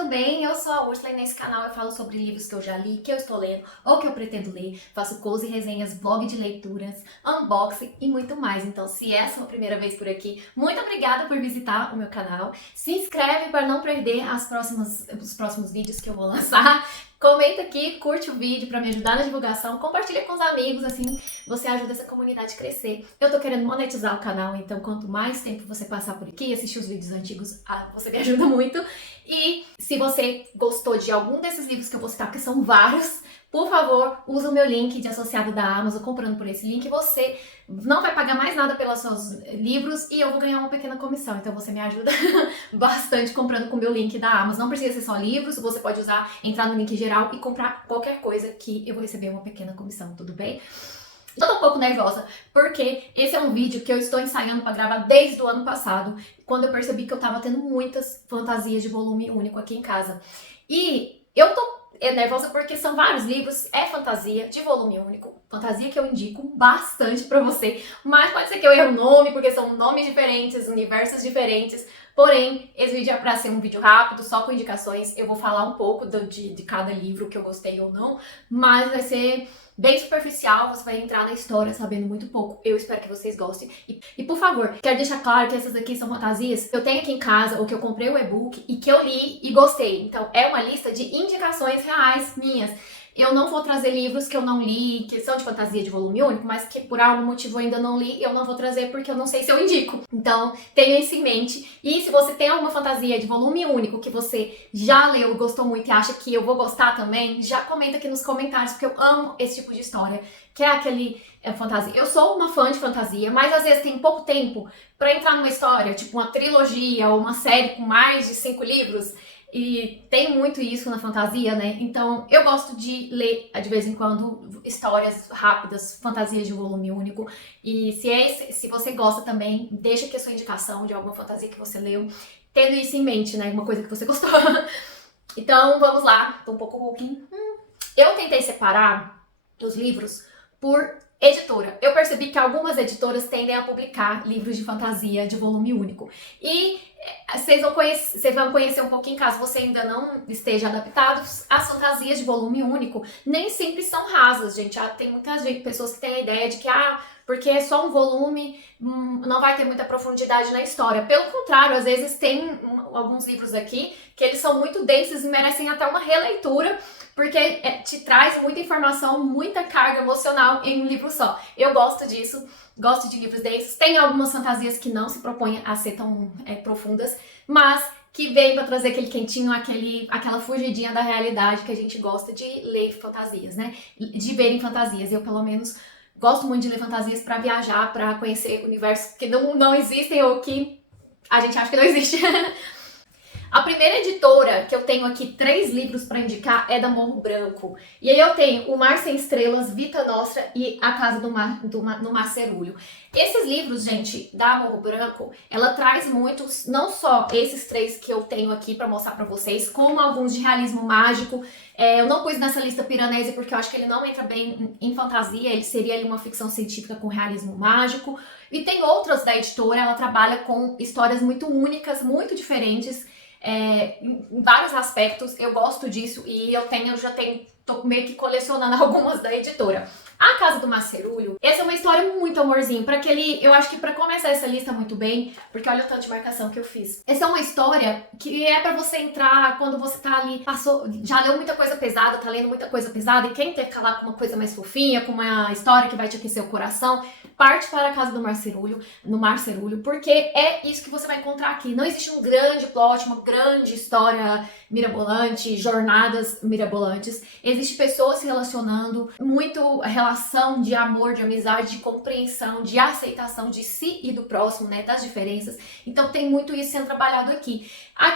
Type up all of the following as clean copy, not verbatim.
tudo bem? Eu sou a Úrsula e nesse canal eu falo sobre livros que eu já li, que eu estou lendo ou que eu pretendo ler. Faço close resenhas, blog de leituras, unboxing e muito mais. Então, se essa é a sua primeira vez por aqui, muito obrigada por visitar o meu canal. Se inscreve para não perder os próximos vídeos que eu vou lançar. Comenta aqui, curte o vídeo para me ajudar na divulgação, compartilha com os amigos, assim você ajuda essa comunidade a crescer. Eu tô querendo monetizar o canal, então quanto mais tempo você passar por aqui e assistir os vídeos antigos, você me ajuda muito. E se você gostou de algum desses livros que eu vou citar, porque são vários, por favor, usa o meu link de associado da Amazon, comprando por esse link, você não vai pagar mais nada pelos seus livros e eu vou ganhar uma pequena comissão, então você me ajuda bastante comprando com o meu link da Amazon. Não precisa ser só livros, você pode usar, entrar no link geral e comprar qualquer coisa que eu vou receber uma pequena comissão, tudo bem? Eu tô um pouco nervosa, porque esse é um vídeo que eu estou ensaiando pra gravar desde o ano passado, quando eu percebi que eu tava tendo muitas fantasias de volume único aqui em casa. E eu tô nervosa porque são vários livros, é fantasia de volume único, fantasia que eu indico bastante pra você, mas pode ser que eu erre o nome, porque são nomes diferentes, universos diferentes. Porém, esse vídeo é pra ser um vídeo rápido, só com indicações. Eu vou falar um pouco de cada livro que eu gostei ou não, mas vai ser bem superficial, você vai entrar na história sabendo muito pouco. Eu espero que vocês gostem. E por favor, quero deixar claro que essas aqui são fantasias que eu tenho aqui em casa, ou que eu comprei o e-book e que eu li e gostei. Então, é uma lista de indicações reais minhas. Eu não vou trazer livros que eu não li, que são de fantasia de volume único, mas que por algum motivo eu ainda não li, eu não vou trazer porque eu não sei se eu indico. Então, tenha isso em mente. E se você tem alguma fantasia de volume único que você já leu, gostou muito e acha que eu vou gostar também, já comenta aqui nos comentários, porque eu amo esse tipo de história, que é aquele fantasia. Eu sou uma fã de fantasia, mas às vezes tem pouco tempo pra entrar numa história, tipo uma trilogia ou uma série com mais de 5 livros. E tem muito isso na fantasia, né? Então eu gosto de ler de vez em quando histórias rápidas, fantasias de volume único. E se você gosta também, deixa aqui a sua indicação de alguma fantasia que você leu, tendo isso em mente, né? Uma coisa que você gostou. Então vamos lá, tô um pouco rouquinho. Eu tentei separar os livros por editora. Eu percebi que algumas editoras tendem a publicar livros de fantasia de volume único. E vocês vão conhecer um pouquinho, caso você ainda não esteja adaptado, as fantasias de volume único nem sempre são rasas, gente. Tem muitas pessoas que têm a ideia de que, porque é só um volume, não vai ter muita profundidade na história. Pelo contrário, às vezes tem alguns livros aqui que eles são muito densos e merecem até uma releitura, porque te traz muita informação, muita carga emocional em um livro só. Eu gosto disso, gosto de livros densos. Tem algumas fantasias que não se propõem a ser tão profundas, mas que vem para trazer aquele quentinho, aquela fugidinha da realidade que a gente gosta de ler fantasias, né? De ver em fantasias. Eu, pelo menos, gosto muito de ler fantasias para viajar, para conhecer universos que não existem ou que a gente acha que não existe. A primeira editora que eu tenho aqui 3 livros para indicar é da Morro Branco. E aí eu tenho O Mar Sem Estrelas, Vita Nostra e A Casa no Mar Cerúleo. Esses livros, gente, da Morro Branco, ela traz muitos, não só esses 3 que eu tenho aqui para mostrar para vocês, como alguns de realismo mágico. Eu não pus nessa lista Piranesi porque eu acho que ele não entra bem em fantasia, ele seria ali uma ficção científica com realismo mágico. E tem outras da editora, ela trabalha com histórias muito únicas, muito diferentes, em vários aspectos. Eu gosto disso e tô meio que colecionando algumas da editora. A Casa do Mar Cerúleo, essa é uma história muito amorzinho, eu acho que pra começar essa lista muito bem, porque olha o tanto de marcação que eu fiz. Essa é uma história que é pra você entrar quando você tá ali, já leu muita coisa pesada, tá lendo muita coisa pesada e quer intercalar com uma coisa mais fofinha, com uma história que vai te aquecer o coração, parte para a Casa do Mar Cerúleo, no Mar Cerúleo, porque é isso que você vai encontrar aqui. Não existe um grande plot, uma grande história mirabolante, jornadas mirabolantes. Existem pessoas se relacionando, muito relação de amor, de amizade, de compreensão, de aceitação de si e do próximo, né, das diferenças. Então tem muito isso sendo trabalhado aqui.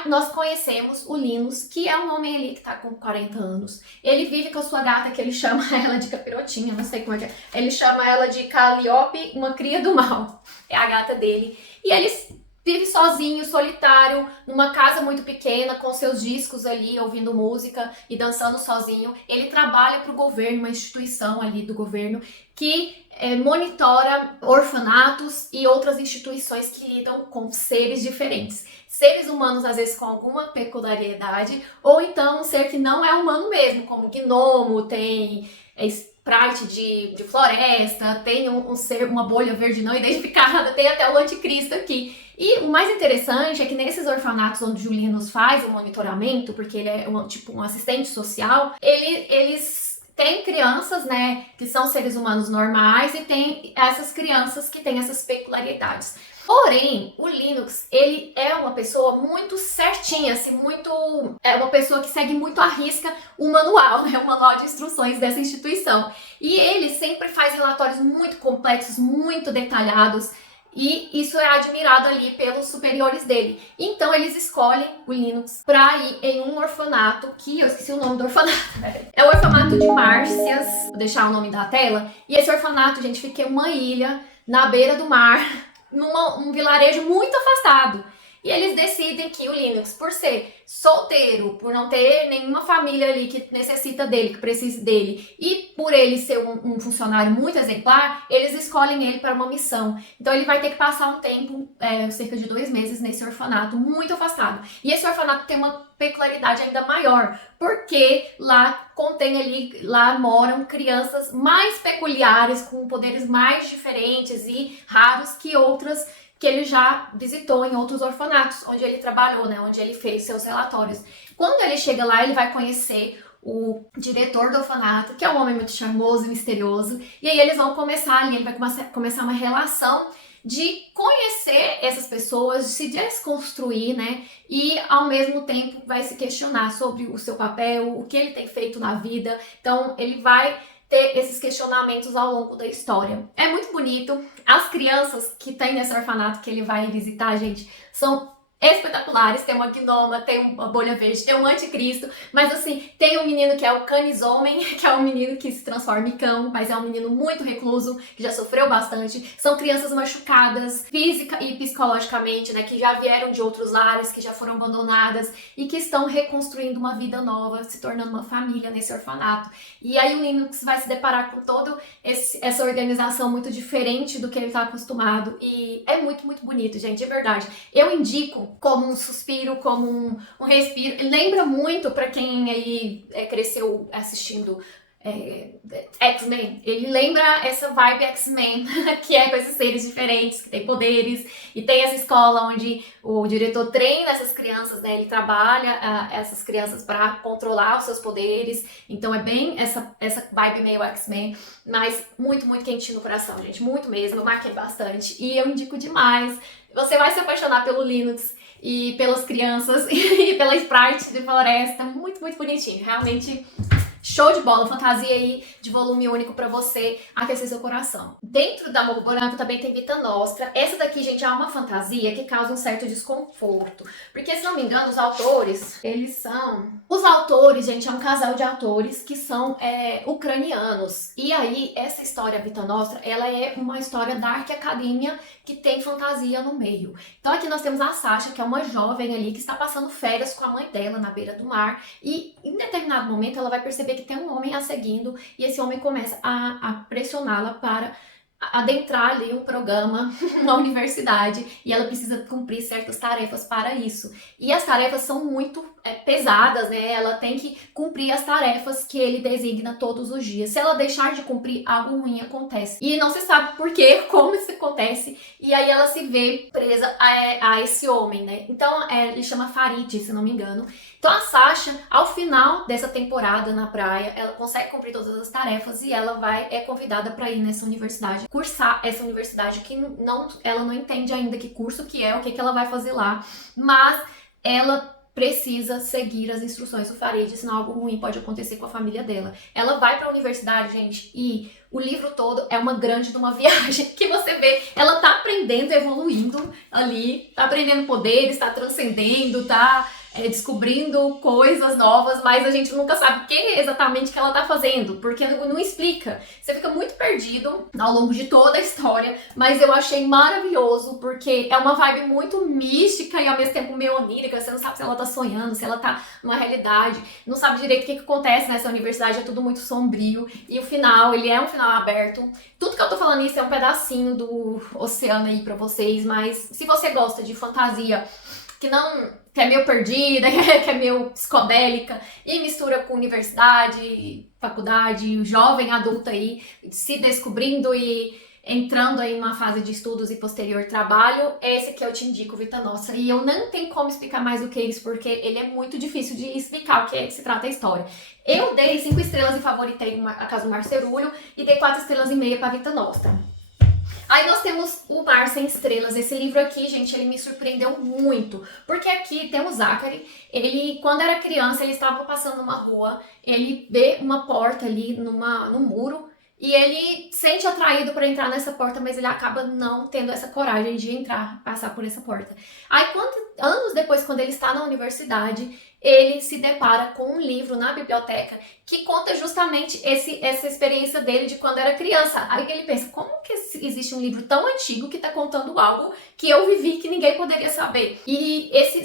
Nós conhecemos o Linus, que é um homem ali que tá com 40 anos. Ele vive com a sua gata, que ele chama ela de Capirotinha, não sei como é que é. Ele chama ela de Calliope, uma cria do mal. É a gata dele. E eles vive sozinho, solitário, numa casa muito pequena, com seus discos ali, ouvindo música e dançando sozinho. Ele trabalha para o governo, uma instituição ali do governo, que monitora orfanatos e outras instituições que lidam com seres diferentes. Seres humanos, às vezes, com alguma peculiaridade, ou então um ser que não é humano mesmo, como gnomo, tem sprite de floresta, tem um ser, uma bolha verde não identificada, tem até o anticristo aqui. E o mais interessante é que nesses orfanatos onde o Linus faz o monitoramento, porque ele é tipo um assistente social, eles têm crianças, né, que são seres humanos normais e tem essas crianças que têm essas peculiaridades. Porém, o Linux, ele é uma pessoa muito certinha, assim, é uma pessoa que segue muito à risca o manual, né, o manual de instruções dessa instituição. E ele sempre faz relatórios muito complexos, muito detalhados, e isso é admirado ali pelos superiores dele. Então eles escolhem o Linux para ir em um orfanato, que eu esqueci o nome do orfanato, é o orfanato de Márcias, vou deixar o nome da tela, e esse orfanato, gente, fica em uma ilha, na beira do mar, num vilarejo muito afastado. E eles decidem que o Linux, por ser solteiro, por não ter nenhuma família ali que necessita dele, que precise dele, e por ele ser um funcionário muito exemplar, eles escolhem ele para uma missão. Então ele vai ter que passar um tempo, cerca de 2 meses, nesse orfanato muito afastado. E esse orfanato tem uma peculiaridade ainda maior, porque lá moram crianças mais peculiares, com poderes mais diferentes e raros que outras que ele já visitou em outros orfanatos, onde ele trabalhou, né, onde ele fez seus relatórios. Quando ele chega lá, ele vai conhecer o diretor do orfanato, que é um homem muito charmoso e misterioso, e aí eles vão começar ali, ele vai começar uma relação de conhecer essas pessoas, de se desconstruir, né, e ao mesmo tempo vai se questionar sobre o seu papel, o que ele tem feito na vida. Então ele vai ter esses questionamentos ao longo da história. É muito bonito. As crianças que tem nesse orfanato que ele vai visitar, gente, são espetaculares. Tem uma gnoma, tem uma bolha verde, tem um anticristo, mas assim, tem um menino que é o canisomem, que é um menino que se transforma em cão, mas é um menino muito recluso, que já sofreu bastante. São crianças machucadas física e psicologicamente, né, que já vieram de outros lares, que já foram abandonadas e que estão reconstruindo uma vida nova, se tornando uma família nesse orfanato. E aí o Linux vai se deparar com toda essa organização muito diferente do que ele está acostumado, e é muito, muito bonito, gente, de verdade. Eu indico como um suspiro, como um respiro. Lembra muito, pra quem aí cresceu assistindo X-Men, ele lembra essa vibe X-Men, que é com esses seres diferentes, que tem poderes, e tem essa escola onde o diretor treina essas crianças, né? Ele trabalha essas crianças para controlar os seus poderes. Então é bem essa vibe meio X-Men, mas muito, muito quentinho no coração, gente, muito mesmo. Eu marquei bastante e eu indico demais. Você vai se apaixonar pelo Linux e pelas crianças e pela sprite de floresta, muito, muito bonitinho, realmente show de bola, fantasia aí de volume único pra você aquecer seu coração. Dentro da Amor Branco também tem Vita Nostra. Essa daqui, gente, é uma fantasia que causa um certo desconforto, porque, se não me engano, os autores, gente, é um casal de autores que são ucranianos. E aí, essa história, Vita Nostra, ela é uma história Dark Academia que tem fantasia no meio. Então aqui nós temos a Sasha, que é uma jovem ali que está passando férias com a mãe dela na beira do mar, e em determinado momento ela vai perceber que tem um homem a seguindo, e esse homem começa a pressioná-la para adentrar ali um programa na universidade, e ela precisa cumprir certas tarefas para isso. E as tarefas são muito pesadas, né? Ela tem que cumprir as tarefas que ele designa todos os dias. Se ela deixar de cumprir, algo ruim acontece. E não se sabe por quê, como isso acontece, e aí ela se vê presa a esse homem, né? Então, ele chama Farid, se não me engano. Então a Sasha, ao final dessa temporada na praia, ela consegue cumprir todas as tarefas e ela é convidada para ir nessa universidade, cursar essa universidade que ela não entende ainda que curso que é, o que ela vai fazer lá, mas ela precisa seguir as instruções do Farid, senão algo ruim pode acontecer com a família dela. Ela vai para a universidade, gente, e o livro todo é uma grande uma viagem que você vê, ela tá aprendendo, evoluindo ali, tá aprendendo poderes, tá transcendendo, tá descobrindo coisas novas, mas a gente nunca sabe o que exatamente que ela tá fazendo, porque não explica. Você fica muito perdido ao longo de toda a história, mas eu achei maravilhoso, porque é uma vibe muito mística e ao mesmo tempo meio onírica. Você não sabe se ela tá sonhando, se ela tá numa realidade, não sabe direito o que acontece nessa universidade, é tudo muito sombrio. E o final, ele é um final aberto. Tudo que eu tô falando isso é um pedacinho do oceano aí pra vocês, mas se você gosta de fantasia que é meio perdida, que é meio psicodélica e mistura com universidade, faculdade, jovem adulto aí, se descobrindo e entrando aí numa fase de estudos e posterior trabalho, esse que eu te indico, Vita Nostra. E eu não tenho como explicar mais do que isso, porque ele é muito difícil de explicar o que é que se trata a história. Eu dei 5 estrelas e favoritei a Casa do Marcerulho e dei 4 estrelas e meia pra Vita Nostra. Aí nós temos O Mar Sem Estrelas. Esse livro aqui, gente, ele me surpreendeu muito. Porque aqui tem o Zachary, ele, quando era criança, ele estava passando numa rua, ele vê uma porta ali no muro, e ele sente atraído para entrar nessa porta, mas ele acaba não tendo essa coragem de entrar, passar por essa porta. Aí, anos depois, quando ele está na universidade, ele se depara com um livro na biblioteca que conta justamente essa experiência dele de quando era criança. Aí ele pensa, como que existe um livro tão antigo que está contando algo que eu vivi que ninguém poderia saber?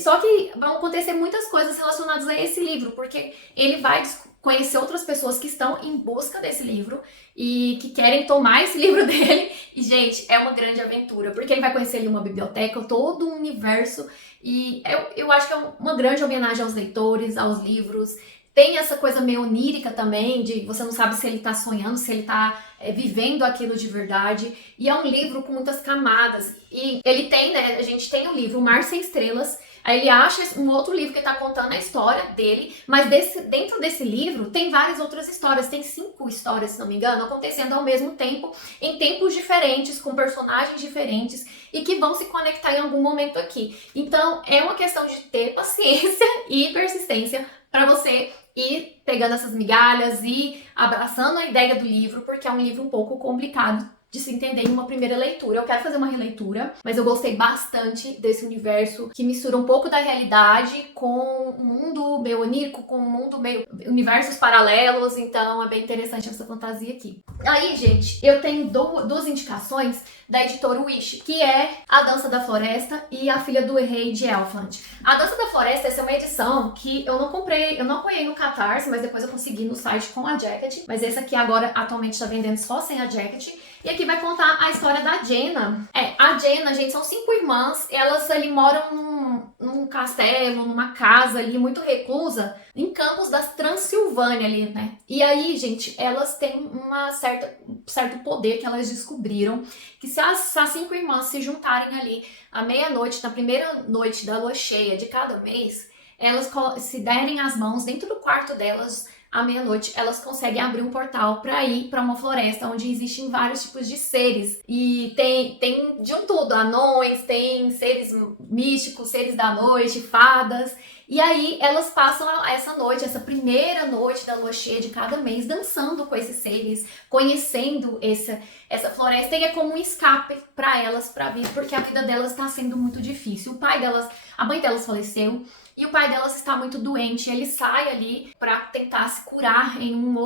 Só que vão acontecer muitas coisas relacionadas a esse livro, porque ele vai conhecer outras pessoas que estão em busca desse livro e que querem tomar esse livro dele. E, gente, é uma grande aventura, porque ele vai conhecer ali uma biblioteca, todo um universo, e eu acho que é uma grande homenagem aos leitores, aos livros. Tem essa coisa meio onírica também, de você não sabe se ele tá sonhando, se ele tá vivendo aquilo de verdade. E é um livro com muitas camadas. E ele tem, né, a gente tem o livro O Mar Sem Estrelas. Aí ele acha um outro livro que tá contando a história dele, mas dentro desse livro tem várias outras histórias, tem 5 histórias, se não me engano, acontecendo ao mesmo tempo, em tempos diferentes, com personagens diferentes e que vão se conectar em algum momento aqui. Então é uma questão de ter paciência e persistência para você ir pegando essas migalhas e abraçando a ideia do livro, porque é um livro um pouco complicado de se entender em uma primeira leitura. Eu quero fazer uma releitura, mas eu gostei bastante desse universo que mistura um pouco da realidade com um mundo meio onírico, com um mundo meio universos paralelos, então é bem interessante essa fantasia aqui. Aí, gente, eu tenho duas indicações da editora Wish, que é A Dança da Floresta e A Filha do Rei de Elfland. A Dança da Floresta, essa é uma edição que eu não comprei, eu não apoiei no Catarse, mas depois eu consegui no site com a jacket, mas esse aqui agora atualmente está vendendo só sem a jacket. E aqui vai contar a história da Jenna. A Jenna, gente, são 5 irmãs. Elas ali moram num castelo, numa casa ali muito reclusa, em Campos da Transilvânia ali, né? E aí, gente, elas têm certo poder que elas descobriram, que se as 5 irmãs se juntarem ali à meia-noite, na primeira noite da lua cheia de cada mês, elas se derem as mãos dentro do quarto delas, à meia-noite, elas conseguem abrir um portal para ir para uma floresta onde existem vários tipos de seres. E tem de um tudo, anões, tem seres místicos, seres da noite, fadas. E aí elas passam essa noite, essa primeira noite da lua cheia de cada mês, dançando com esses seres, conhecendo essa floresta, e é como um escape para elas, para vir, porque a vida delas está sendo muito difícil. A mãe delas faleceu, e o pai delas está muito doente. Ele sai ali para tentar se curar em uma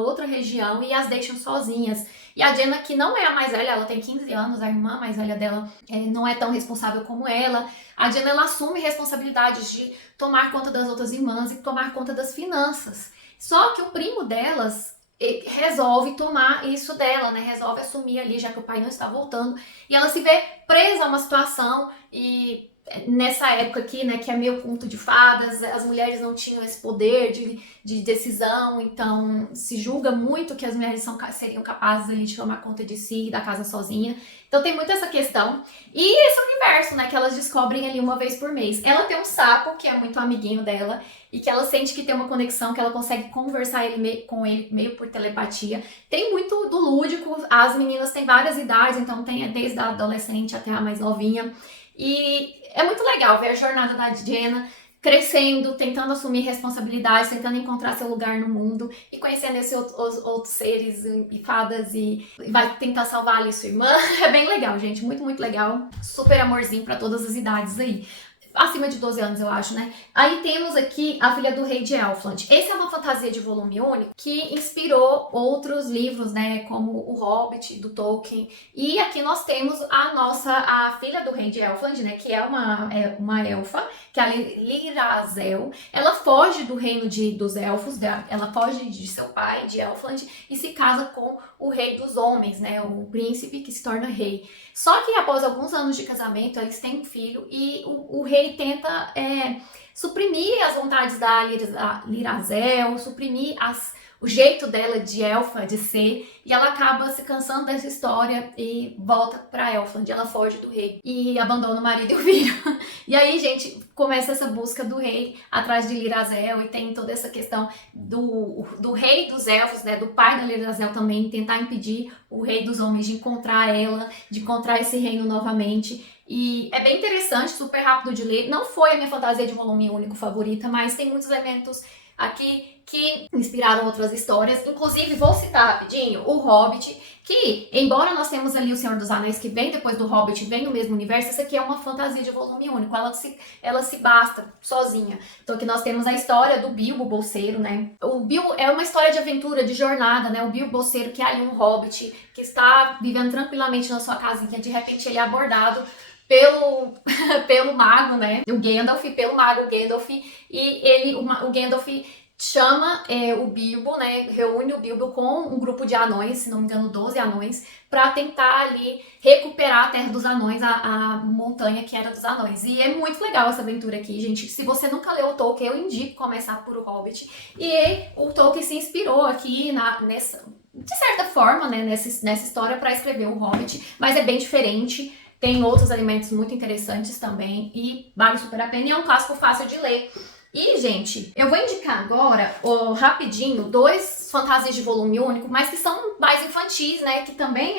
outra região e as deixam sozinhas. E a Jenna, que não é a mais velha, ela tem 15 anos, a irmã mais velha dela não é tão responsável como ela. A Jenna, ela assume responsabilidades de tomar conta das outras irmãs e tomar conta das finanças. Só que o primo delas resolve tomar isso dela, né? Resolve assumir ali, já que o pai não está voltando. E ela se vê presa a uma situação e nessa época aqui, né, que é meio conto de fadas, as mulheres não tinham esse poder de decisão, então se julga muito que as mulheres seriam capazes ali de tomar conta de si e da casa sozinha. Então tem muito essa questão. E esse universo, né, que elas descobrem ali uma vez por mês. Ela tem um sapo, que é muito amiguinho dela, e que ela sente que tem uma conexão, que ela consegue conversar com ele meio por telepatia. Tem muito do lúdico, as meninas têm várias idades, então tem desde a adolescente até a mais novinha. E é muito legal ver a jornada da Jenna crescendo, tentando assumir responsabilidades, tentando encontrar seu lugar no mundo e conhecendo esses outros seres e fadas, e vai tentar salvar ali sua irmã. É bem legal, gente, muito, muito legal. Super amorzinho pra todas as idades aí. acima de 12 anos, eu acho, né? Aí temos aqui A Filha do Rei de Elfland. Essa é uma fantasia de volume único que inspirou outros livros, né? Como O Hobbit, do Tolkien. E aqui nós temos a Filha do Rei de Elfland, né? Que é uma elfa, que é a Lirazel. Ela foge do reino dos elfos, ela foge de seu pai, de Elfland, e se casa com o rei dos homens, né? O príncipe que se torna rei. Só que após alguns anos de casamento, eles têm um filho e o rei tenta suprimir as vontades da Lirazel, suprimir o jeito dela de elfa de ser, e ela acaba se cansando dessa história e volta pra Elfland. Ela foge do rei e abandona o marido e o filho. E aí, gente, começa essa busca do rei atrás de Lirazel, e tem toda essa questão do rei dos elfos, né, do pai da Lirazel também, tentar impedir o rei dos homens de encontrar ela, de encontrar esse reino novamente. E é bem interessante, super rápido de ler. Não foi a minha fantasia de volume único favorita, mas tem muitos elementos aqui que inspiraram outras histórias. Inclusive, vou citar rapidinho o Hobbit, que, embora nós temos ali o Senhor dos Anéis, que vem depois do Hobbit, vem no mesmo universo, essa aqui é uma fantasia de volume único, ela se basta sozinha. Então aqui nós temos a história do Bilbo Bolseiro, né? O Bilbo é uma história de aventura, de jornada, né? O Bilbo Bolseiro, que é ali um hobbit, que está vivendo tranquilamente na sua casinha, de repente ele é abordado pelo mago, né? Pelo mago Gandalf, e o Gandalf chama o Bilbo, né? Reúne o Bilbo com um grupo de anões, se não me engano, 12 anões, para tentar ali recuperar a Terra dos Anões, a montanha que era dos anões. E é muito legal essa aventura aqui, gente. Se você nunca leu o Tolkien, eu indico começar por O Hobbit. E o Tolkien se inspirou aqui de certa forma, né, nessa história para escrever O Hobbit, mas é bem diferente. Tem outros elementos muito interessantes também e vale super a pena, e é um clássico fácil de ler. E, gente, eu vou indicar agora, rapidinho, 2 fantasias de volume único, mas que são mais infantis, né? Que também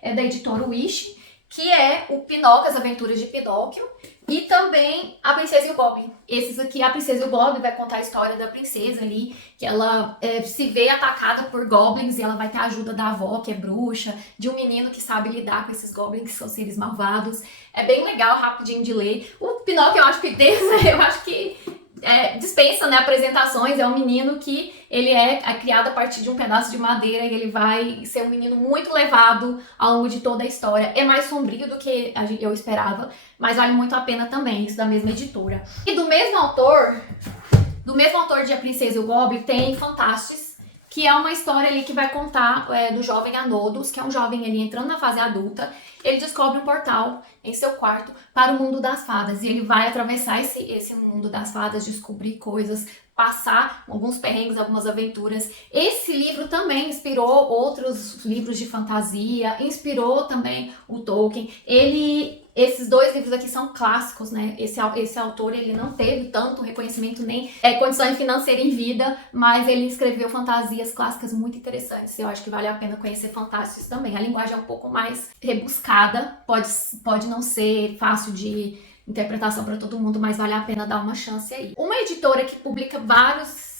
é da editora Wish, que é o Pinóquio, As Aventuras de Pinóquio, e também A Princesa e o Bob. Esses aqui, A Princesa e o Bob, vai contar a história da princesa ali, que ela se vê atacada por goblins e ela vai ter a ajuda da avó, que é bruxa, de um menino que sabe lidar com esses goblins, que são seres malvados. É bem legal, rapidinho de ler. O Pinóquio, eu acho que dispensa, né, apresentações. É um menino que ele é criado a partir de um pedaço de madeira, e ele vai ser um menino muito levado ao longo de toda a história. É mais sombrio do que eu esperava, mas vale muito a pena também, isso da mesma editora. E do mesmo autor de A Princesa e o Bob, tem Fantastes, que é uma história ali que vai contar do jovem Anodos, que é um jovem ali entrando na fase adulta. Ele descobre um portal em seu quarto para o mundo das fadas, e ele vai atravessar esse mundo das fadas, descobrir coisas, passar alguns perrengues, algumas aventuras. Esse livro também inspirou outros livros de fantasia, inspirou também o Tolkien. Esses 2 livros aqui são clássicos, né? Esse autor, ele não teve tanto reconhecimento nem condição financeira em vida, mas ele escreveu fantasias clássicas muito interessantes. Eu acho que vale a pena conhecer Fantásticos também. A linguagem é um pouco mais rebuscada, pode não ser fácil de interpretação para todo mundo, mas vale a pena dar uma chance aí. Uma editora que publica vários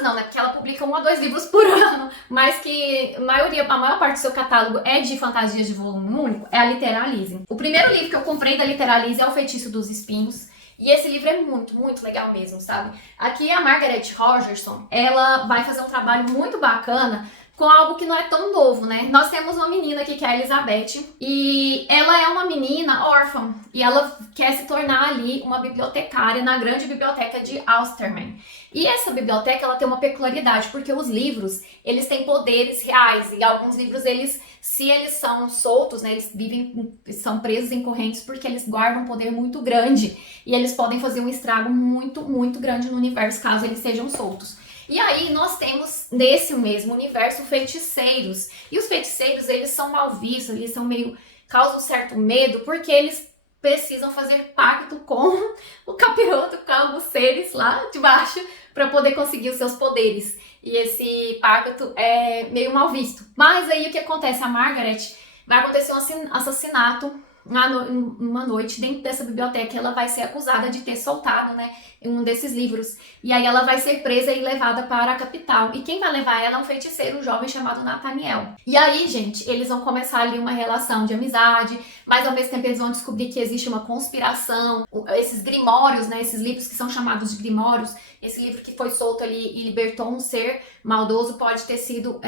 não, né? Porque ela publica 1 a 2 livros por ano, mas que a maior parte do seu catálogo é de fantasias de volume único, é a Literalize. O primeiro livro que eu comprei da Literalize é O Feitiço dos Espinhos, e esse livro é muito, muito legal mesmo, sabe? Aqui a Margaret Rogerson, ela vai fazer um trabalho muito bacana com algo que não é tão novo, né? Nós temos uma menina aqui que é a Elizabeth, e ela é uma menina órfã, e ela quer se tornar ali uma bibliotecária na grande biblioteca de Austerman. E essa biblioteca, ela tem uma peculiaridade, porque os livros, eles têm poderes reais, e alguns livros, se eles são soltos, né, são presos em correntes porque eles guardam um poder muito grande, e eles podem fazer um estrago muito, muito grande no universo, caso eles sejam soltos. E aí nós temos nesse mesmo universo feiticeiros. E os feiticeiros, eles são mal vistos, eles causam certo medo, porque eles precisam fazer pacto com o capiroto, com os seres lá de baixo, para poder conseguir os seus poderes. E esse pacto é meio mal visto. Mas aí o que acontece? A Margaret vai acontecer um assassinato uma noite dentro dessa biblioteca ela vai ser acusada de ter soltado, né, um desses livros. E aí ela vai ser presa e levada para a capital. E quem vai levar ela é um feiticeiro, um jovem chamado Nathaniel. E aí, gente, eles vão começar ali uma relação de amizade, mas ao mesmo tempo eles vão descobrir que existe uma conspiração. Esses grimórios, né, esses livros que são chamados de grimórios, esse livro que foi solto ali e libertou um ser maldoso pode ter sido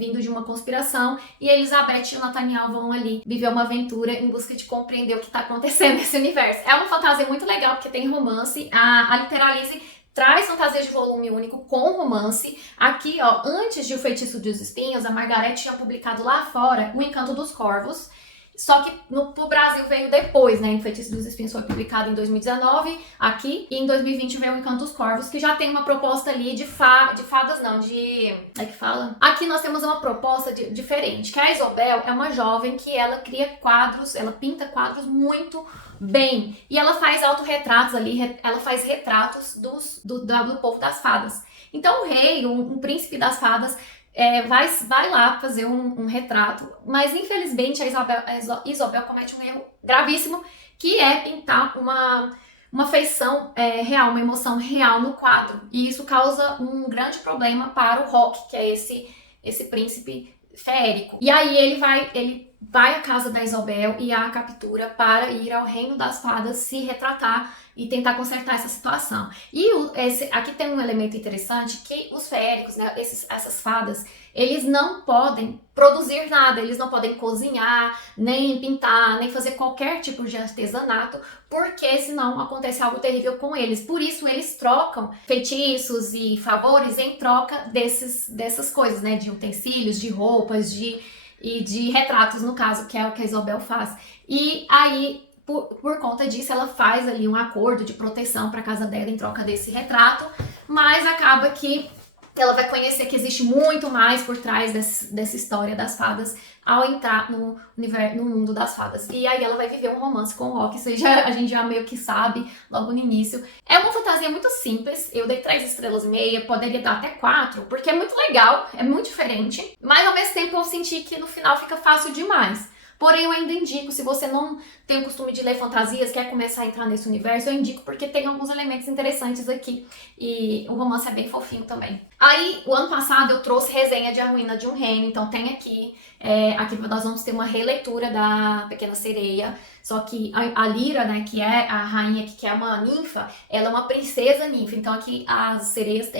vindo de uma conspiração, e Elizabeth e o Nathaniel vão ali viver uma aventura em busca de compreender o que está acontecendo nesse universo. É uma fantasia muito legal, porque tem romance, a Literalize traz fantasia de volume único com romance. Aqui, ó, antes de O Feitiço dos Espinhos, a Margaret tinha publicado lá fora O Encanto dos Corvos, só que pro Brasil veio depois, né? O Feitiço dos Espinhos foi publicado em 2019 aqui, e em 2020 veio o Encanto dos Corvos, que já tem uma proposta ali de fadas não, de... é que fala? Aqui nós temos uma proposta diferente, que a Isobel é uma jovem que ela cria quadros, ela pinta quadros muito bem, e ela faz autorretratos ali, ela faz retratos do povo das fadas. Então o rei, um príncipe das fadas, vai lá fazer um retrato, mas infelizmente a Isobel comete um erro gravíssimo, que é pintar uma feição real, uma emoção real no quadro, e isso causa um grande problema para o Rock, que é esse príncipe feérico. E aí ele vai à casa da Isobel e a captura para ir ao reino das fadas se retratar e tentar consertar essa situação. E aqui tem um elemento interessante, que os feéricos, né, essas fadas, eles não podem produzir nada, eles não podem cozinhar, nem pintar, nem fazer qualquer tipo de artesanato, porque senão acontece algo terrível com eles. Por isso eles trocam feitiços e favores em troca dessas coisas, né, de utensílios, de roupas, e de retratos, no caso, que é o que a Isobel faz. E aí, por conta disso, ela faz ali um acordo de proteção para a casa dela em troca desse retrato, mas acaba que ela vai conhecer que existe muito mais por trás dessa história das fadas ao entrar no mundo das fadas. E aí ela vai viver um romance com o Rock, isso aí a gente já meio que sabe logo no início. É uma fantasia muito simples, eu dei 3,5 estrelas, poderia dar até 4, porque é muito legal, é muito diferente, mas ao mesmo tempo eu senti que no final fica fácil demais. Porém, eu ainda indico, se você não tem o costume de ler fantasias, quer começar a entrar nesse universo, eu indico porque tem alguns elementos interessantes aqui. E o romance é bem fofinho também. Aí, o ano passado, eu trouxe resenha de A Ruína de um Reino, então tem aqui. Aqui nós vamos ter uma releitura da Pequena Sereia. Só que a Lyra, né, que é a rainha, que é uma ninfa, ela é uma princesa ninfa. Então aqui as sereias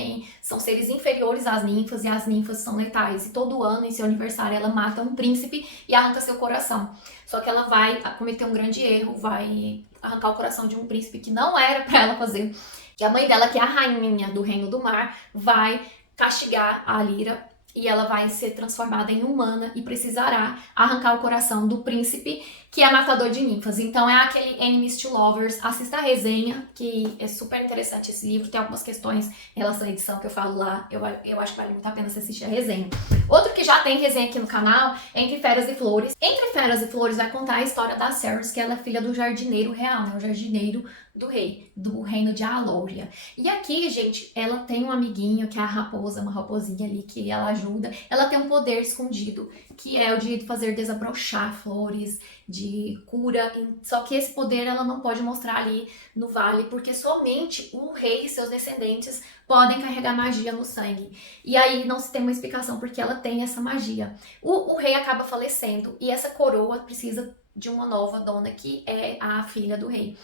são seres inferiores às ninfas, e as ninfas são letais. E todo ano, em seu aniversário, ela mata um príncipe e arranca seu coração. Só que ela vai cometer um grande erro, vai arrancar o coração de um príncipe que não era pra ela fazer. E a mãe dela, que é a rainha do Reino do Mar, vai castigar a Lyra, e ela vai ser transformada em humana e precisará arrancar o coração do príncipe, que é matador de ninfas. Então é aquele Enemies to Lovers. Assista a resenha, que é super interessante esse livro. Tem algumas questões em relação à edição que eu falo lá. Eu acho que vale muito a pena você assistir a resenha. Outro que já tem resenha aqui no canal é Entre Feras e Flores. Entre Feras e Flores vai contar a história da Cerys, que ela é filha do jardineiro real, né? O jardineiro do rei, do reino de Alória. E aqui, gente, ela tem um amiguinho, que é a raposa, uma raposinha ali, que ela ajuda. Ela tem um poder escondido, que é o de fazer desabrochar flores, de cura. Só que esse poder ela não pode mostrar ali no vale, porque somente o rei e seus descendentes podem carregar magia no sangue. E aí não se tem uma explicação porque ela tem essa magia. O rei acaba falecendo, e essa coroa precisa de uma nova dona, que é a filha do rei.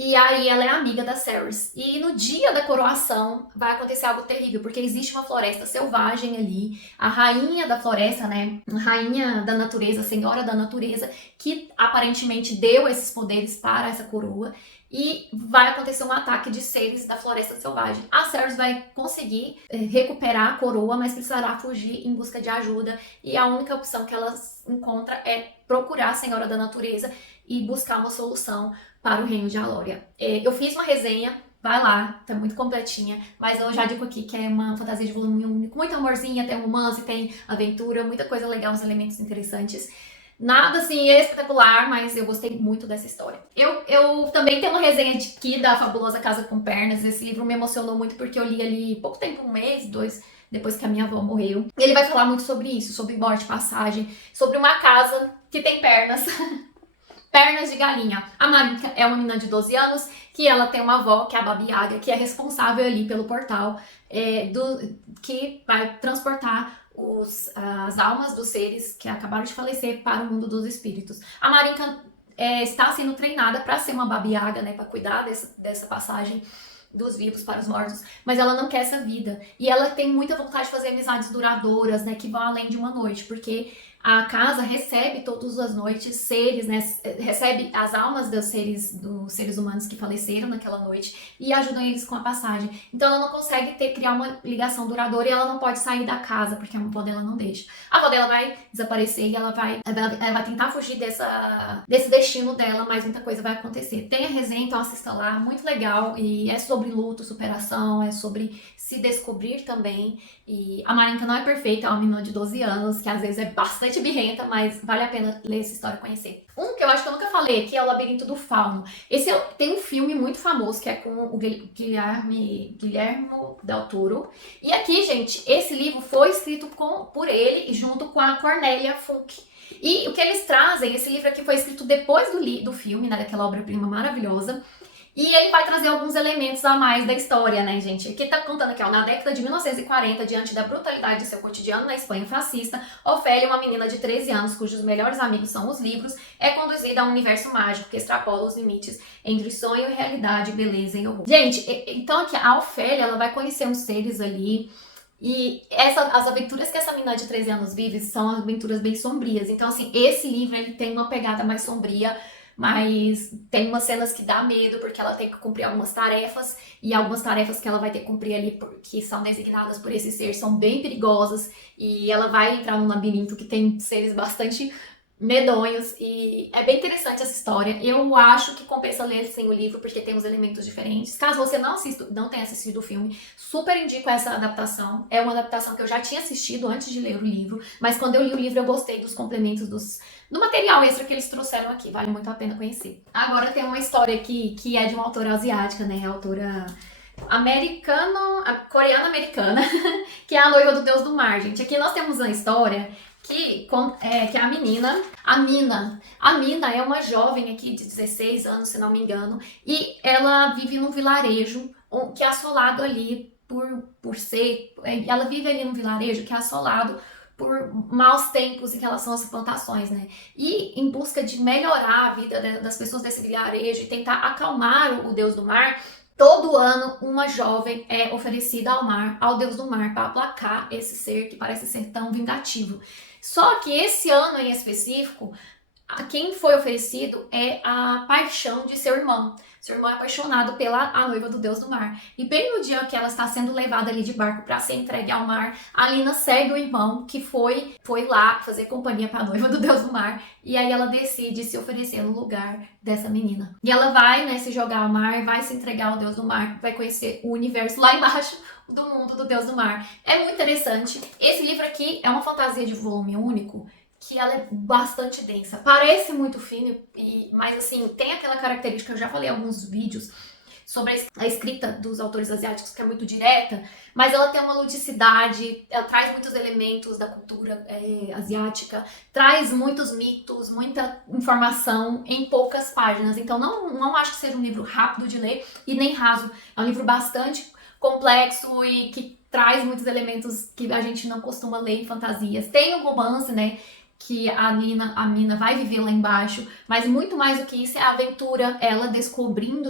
E aí ela é amiga da Cerys. E no dia da coroação vai acontecer algo terrível, porque existe uma floresta selvagem ali. A rainha da floresta, né? A rainha da natureza, a senhora da natureza, que aparentemente deu esses poderes para essa coroa. E vai acontecer um ataque de seres da floresta selvagem. A Cerys vai conseguir recuperar a coroa, mas precisará fugir em busca de ajuda. E a única opção que ela encontra é procurar a Senhora da Natureza e buscar uma solução para o reino de Alória. Eu fiz uma resenha, vai lá, tá muito completinha, mas eu já digo aqui que é uma fantasia de volume único, muito amorzinha, tem romance, tem aventura, muita coisa legal, uns elementos interessantes. Nada assim espetacular, mas eu gostei muito dessa história. Eu também tenho uma resenha aqui da Fabulosa Casa com Pernas. Esse livro me emocionou muito porque eu li ali pouco tempo, 1 mês, 2, depois que a minha avó morreu. E ele vai falar muito sobre isso, sobre morte, passagem, sobre uma casa que tem pernas. Pernas de Galinha. A Marinka é uma menina de 12 anos que ela tem uma avó, que é a Babi Yaga, que é responsável ali pelo portal que vai transportar as almas dos seres que acabaram de falecer para o mundo dos espíritos. A Marinka está sendo treinada para ser uma Babi Yaga, né, para cuidar dessa passagem dos vivos para os mortos, mas ela não quer essa vida. E ela tem muita vontade de fazer amizades duradouras, né, que vão além de uma noite, porque a casa recebe todas as noites seres, né, recebe as almas dos seres humanos que faleceram naquela noite e ajudam eles com a passagem. Então ela não consegue criar uma ligação duradoura e ela não pode sair da casa, porque a avó dela não deixa. A avó dela vai desaparecer e ela vai tentar fugir desse destino dela, mas muita coisa vai acontecer. Tem a resenha, então assista lá, muito legal, e é sobre luto, superação, é sobre se descobrir também. E a Marinka não é perfeita, é uma menina de 12 anos, que às vezes é bastante birrenta, mas vale a pena ler essa história e conhecer. Um que eu acho que eu nunca falei aqui é o Labirinto do Fauno. Tem um filme muito famoso que é com o Guillermo del Toro. E aqui, gente, esse livro foi escrito por ele junto com a Cornélia Funke. E o que eles trazem, esse livro aqui foi escrito depois do filme, né, daquela obra-prima maravilhosa. E ele vai trazer alguns elementos a mais da história, né, gente? Aqui tá contando aqui, ó, na década de 1940, diante da brutalidade de seu cotidiano na Espanha fascista, Ofélia, uma menina de 13 anos, cujos melhores amigos são os livros, é conduzida a um universo mágico que extrapola os limites entre sonho, realidade, beleza e horror. Gente, então aqui, a Ofélia, ela vai conhecer uns seres ali, e as aventuras que essa menina de 13 anos vive são aventuras bem sombrias. Então, assim, esse livro, ele tem uma pegada mais sombria, mas tem umas cenas que dá medo, porque ela tem que cumprir algumas tarefas, e algumas tarefas que ela vai ter que cumprir ali, que são designadas por esse ser, são bem perigosas, e ela vai entrar num labirinto que tem seres bastante medonhos, e é bem interessante essa história. Eu acho que compensa ler sim o livro, porque tem uns elementos diferentes. Caso você não tenha assistido o filme, super indico essa adaptação. É uma adaptação que eu já tinha assistido antes de ler o livro, mas quando eu li o livro eu gostei dos complementos do material extra que eles trouxeram aqui. Vale muito a pena conhecer. Agora tem uma história aqui que é de uma autora asiática, né? Autora coreana-americana, que é A Noiva do Deus do Mar, gente. Aqui nós temos uma história que é a menina, a Mina. A Mina é uma jovem aqui de 16 anos, se não me engano, e ela vive num vilarejo que é assolado ali ela vive ali num vilarejo que é assolado por maus tempos em relação às plantações, né? E em busca de melhorar a vida das pessoas desse vilarejo e tentar acalmar o Deus do Mar, todo ano uma jovem é oferecida ao Deus do Mar, para aplacar esse ser que parece ser tão vingativo. Só que esse ano em específico, a quem foi oferecido é a paixão de seu irmão. Seu irmão é apaixonado pela a noiva do Deus do Mar. E bem no dia que ela está sendo levada ali de barco para ser entregue ao mar, a Lina segue o irmão que foi lá fazer companhia para a noiva do Deus do Mar. E aí ela decide se oferecer no lugar dessa menina. E ela vai, né, se jogar ao mar, vai se entregar ao Deus do Mar, vai conhecer o universo lá embaixo do mundo do Deus do Mar. É muito interessante. Esse livro aqui é uma fantasia de volume único, que ela é bastante densa. Parece muito fino, mas assim, tem aquela característica, eu já falei em alguns vídeos sobre a escrita dos autores asiáticos, que é muito direta, mas ela tem uma ludicidade, ela traz muitos elementos da cultura asiática, traz muitos mitos, muita informação em poucas páginas. Então não acho que seja um livro rápido de ler e nem raso. É um livro bastante complexo e que traz muitos elementos que a gente não costuma ler em fantasias. Tem um romance, né, que a Mina vai viver lá embaixo, mas muito mais do que isso é a aventura, ela se descobrindo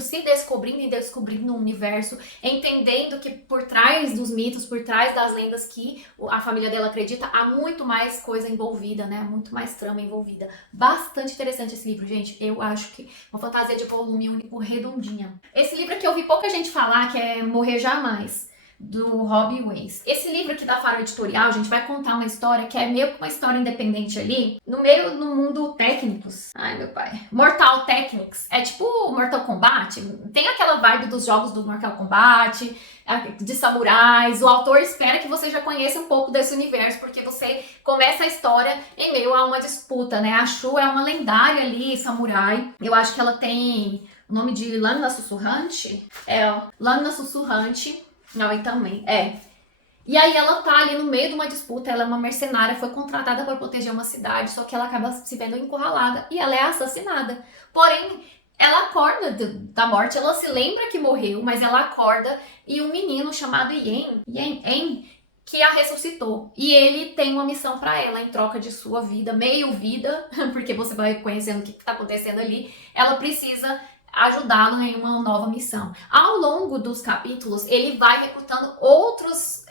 e descobrindo um universo, entendendo que por trás dos mitos, por trás das lendas que a família dela acredita, há muito mais coisa envolvida, né? Muito mais trama envolvida. Bastante interessante esse livro, gente. Eu acho que uma fantasia de volume único redondinha. Esse livro aqui eu vi pouca gente falar, que é Morrer Jamais, do Robbie Weiss. Esse livro aqui da Faro Editorial, gente, vai contar uma história que é meio que uma história independente ali, no mundo técnicos. Ai, meu pai. Mortal Technics. É tipo Mortal Kombat. Tem aquela vibe dos jogos do Mortal Kombat, de samurais. O autor espera que você já conheça um pouco desse universo, porque você começa a história em meio a uma disputa, né? A Shu é uma lendária ali, samurai. Eu acho que ela tem o nome de Lâmina Sussurrante. Lâmina Sussurrante. Não, e também, E aí ela tá ali no meio de uma disputa, ela é uma mercenária, foi contratada para proteger uma cidade, só que ela acaba se vendo encurralada e ela é assassinada. Porém, ela acorda da morte, ela se lembra que morreu, mas ela acorda e um menino chamado Yen, que a ressuscitou. E ele tem uma missão para ela em troca de sua vida, meio vida, porque você vai conhecendo o que tá acontecendo ali. Ela precisa ajudá-lo em uma nova missão. Ao longo dos capítulos, ele vai recrutando outros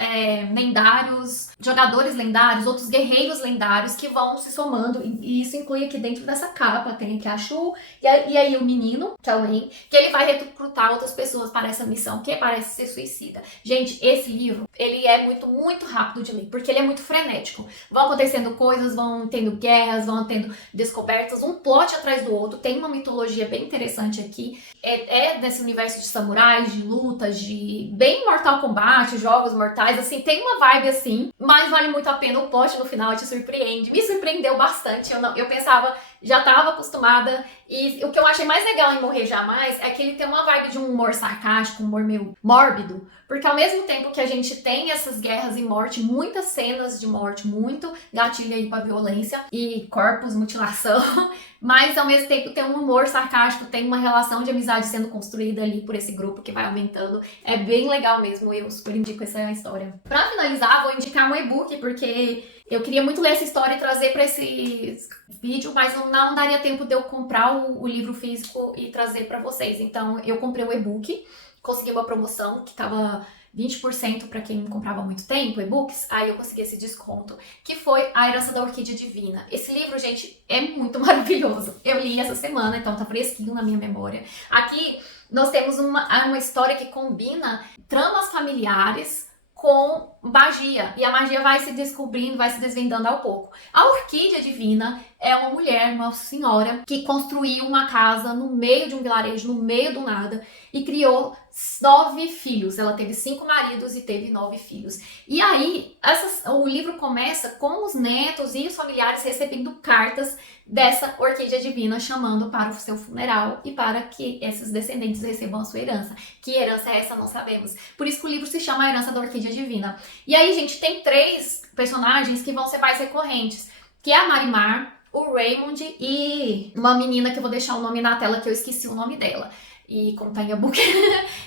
lendários, jogadores lendários, outros guerreiros lendários que vão se somando, e isso inclui aqui dentro dessa capa, tem aqui a Shu, e aí o menino, que é o Ren, que ele vai recrutar outras pessoas para essa missão, que parece ser suicida. Gente, esse livro, ele é muito rápido de ler, porque ele é muito frenético. Vão acontecendo coisas, vão tendo guerras, vão tendo descobertas, um plot atrás do outro, tem uma mitologia bem interessante aqui, é desse universo de samurais, de lutas, de bem Mortal Kombat, jogos mortais, assim, tem uma vibe assim, mas vale muito a pena, o plot no final te surpreende, me surpreendeu bastante, eu pensava, já estava acostumada, e o que eu achei mais legal em Morrer Jamais é que ele tem uma vibe de um humor sarcástico, um humor meio mórbido, porque ao mesmo tempo que a gente tem essas guerras e morte, muitas cenas de morte, muito gatilho aí pra violência e corpos, mutilação, mas ao mesmo tempo tem um humor sarcástico, tem uma relação de amizade sendo construída ali por esse grupo que vai aumentando. É bem legal mesmo, eu super indico essa história. Pra finalizar, vou indicar um e-book, porque eu queria muito ler essa história e trazer para esse vídeo, mas não daria tempo de eu comprar o livro físico e trazer para vocês. Então eu comprei o e-book, consegui uma promoção que tava 20% para quem comprava há muito tempo, e-books, aí eu consegui esse desconto, que foi A Herança da Orquídea Divina. Esse livro, gente, é muito maravilhoso. Eu li essa semana, então tá fresquinho na minha memória. Aqui nós temos uma história que combina tramas familiares com magia, e a magia vai se descobrindo, vai se desvendando ao pouco. A Orquídea Divina é uma mulher, uma senhora, que construiu uma casa no meio de um vilarejo, no meio do nada, e criou 9 filhos. Ela teve 5 maridos e teve 9 filhos. E aí, o livro começa com os netos e os familiares recebendo cartas dessa Orquídea Divina, chamando para o seu funeral e para que esses descendentes recebam a sua herança. Que herança é essa? Não sabemos. Por isso que o livro se chama A Herança da Orquídea Divina. E aí, gente, tem 3 personagens que vão ser mais recorrentes, que é a Marimar, o Raymond e uma menina que eu vou deixar o nome na tela, que eu esqueci o nome dela. E como tá em e-book.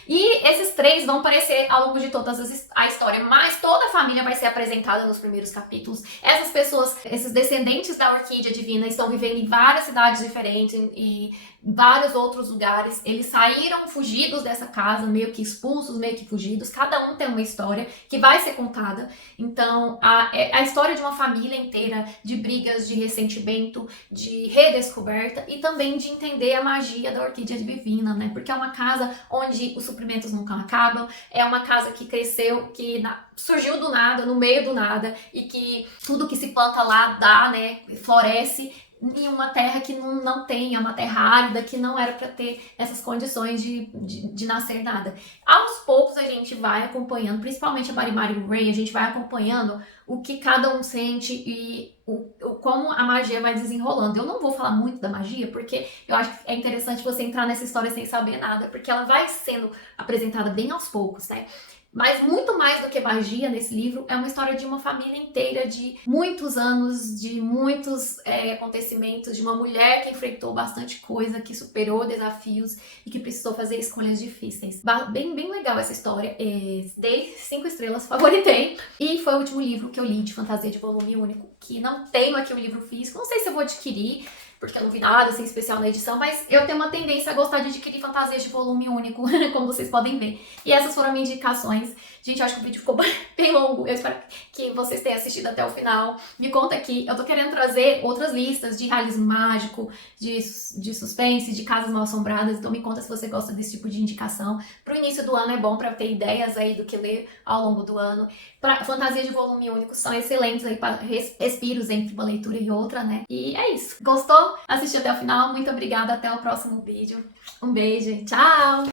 E esses 3 vão aparecer ao longo de toda a história, mas toda a família vai ser apresentada nos primeiros capítulos. Essas pessoas, esses descendentes da Orquídea Divina, estão vivendo em várias cidades diferentes e vários outros lugares. Eles saíram fugidos dessa casa, meio que expulsos, meio que fugidos. Cada um tem uma história que vai ser contada. Então, a história de uma família inteira, de brigas, de ressentimento, de redescoberta e também de entender a magia da Orquídea Divina, né? Porque é uma casa onde os suprimentos nunca acabam, é uma casa que cresceu, que surgiu do nada, no meio do nada, e que tudo que se planta lá dá, né? Floresce. Em uma terra que não tem, é uma terra árida, que não era para ter essas condições de nascer nada. Aos poucos a gente vai acompanhando, principalmente a Marimar e o Ray, a gente vai acompanhando o que cada um sente e como a magia vai desenrolando. Eu não vou falar muito da magia, porque eu acho que é interessante você entrar nessa história sem saber nada, porque ela vai sendo apresentada bem aos poucos, né? Mas muito mais do que magia nesse livro, é uma história de uma família inteira, de muitos anos, de muitos acontecimentos, de uma mulher que enfrentou bastante coisa, que superou desafios e que precisou fazer escolhas difíceis. Bem legal essa história. Dei 5 estrelas, favoritei. E foi o último livro que eu li de fantasia de volume único, que não tenho aqui o livro físico, não sei se eu vou adquirir, porque eu não vi nada assim especial na edição, mas eu tenho uma tendência a gostar de adquirir fantasias de volume único, como vocês podem ver. E essas foram minhas indicações. Gente, eu acho que o vídeo ficou bem longo, eu espero que vocês tenham assistido até o final. Me conta aqui, eu tô querendo trazer outras listas de realismo mágico, de suspense, de casas mal assombradas, então me conta se você gosta desse tipo de indicação. Pro início do ano é bom pra ter ideias aí do que ler ao longo do ano. Fantasias de volume único são excelentes aí para respiros entre uma leitura e outra, né? E é isso. Gostou? Assistiu até o final? Muito obrigada. Até o próximo vídeo. Um beijo. Tchau!